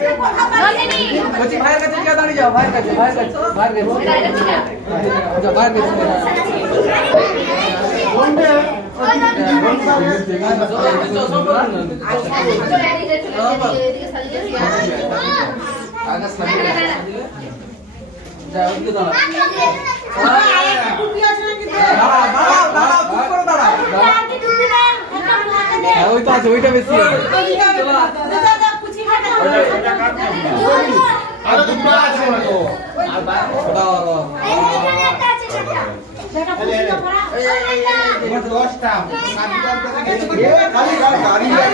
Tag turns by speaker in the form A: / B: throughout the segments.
A: যাচ্ছে বলছি ভাইয়ের কাছে গিয়ে দাঁড়িয়ে যাও ভাইয়ের কাছে ভাইয়ের কাছে ভাইয়ের কাছে আচ্ছা ভাইয়ের কাছে আকাশ তো
B: আর দুটো আছে তো এবার দশটা খালি গাড়ি
A: ওই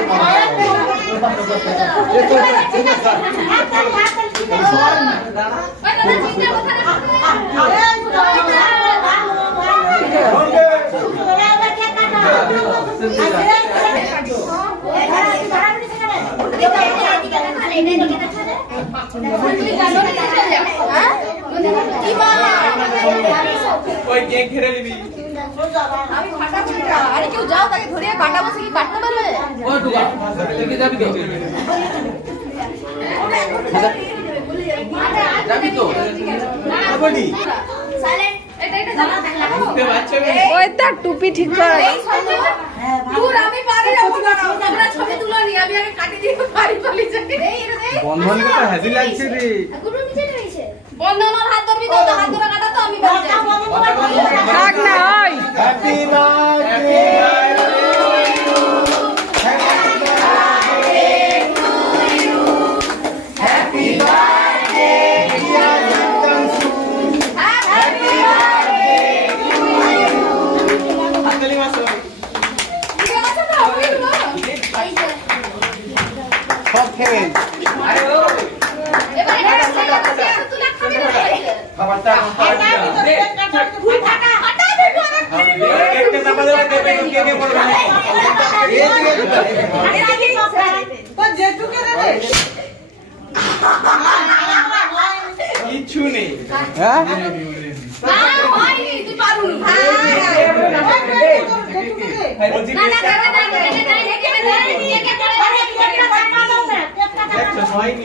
A: কেক ঘিরে নিবি।
C: আরে কেউ যাও তাকে ধরে কাটা বসে কি কাটতে পারবে?
A: ও টুকা তুই যাবি তো? যাবি তো?
B: কবাডি
A: বুঝতে পারছ?
C: ওই তার টুপি ঠিক করে।
D: দূর আমি পারি না তোমরা ছবি তুলো নি আমি দিয়ে পালি যাই
B: বন্ধন কত হেভি লাগছে রে।
D: বন্ধনার হাত ধরবি তো হাত ধরে কাটা তো আমি বাড়ি যাই
C: থাক না ওই।
B: হ্যাপি বার্থডে কেকে
A: নেই।
B: হ্যাঁ
D: হয়নি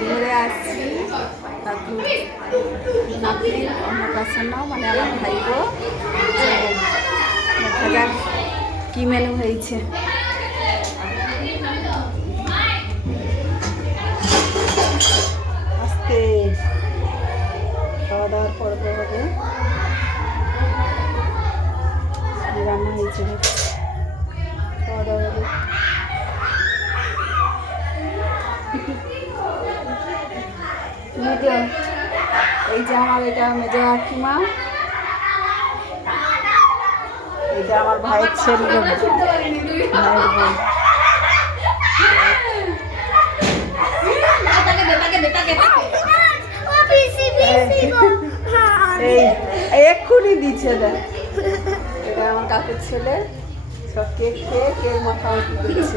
C: ঘুরে আসছি নাতির অন্নপ্রাশন মানে আমার ভাইগো দেখা যাক কি? মেনু হয়েছে এই যে আমার, এটা মেজো কাকিমা এটা আমার ভাইয়ের ছেলে। ভাইয়ের বোন। এক্ষুনি দিচ্ছে দেখ। এটা আমার কাকুর ছেলে। সব কেক খেয়ে কেক মাখামাখি করছে।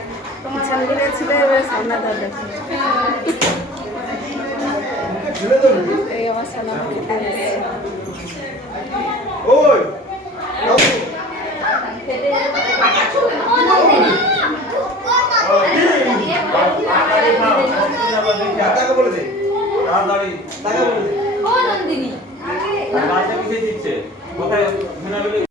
C: পিছন দিকে ছিল এবার সামনে দাঁড়াবে এই আমার এসেছে
B: ওই কোথায়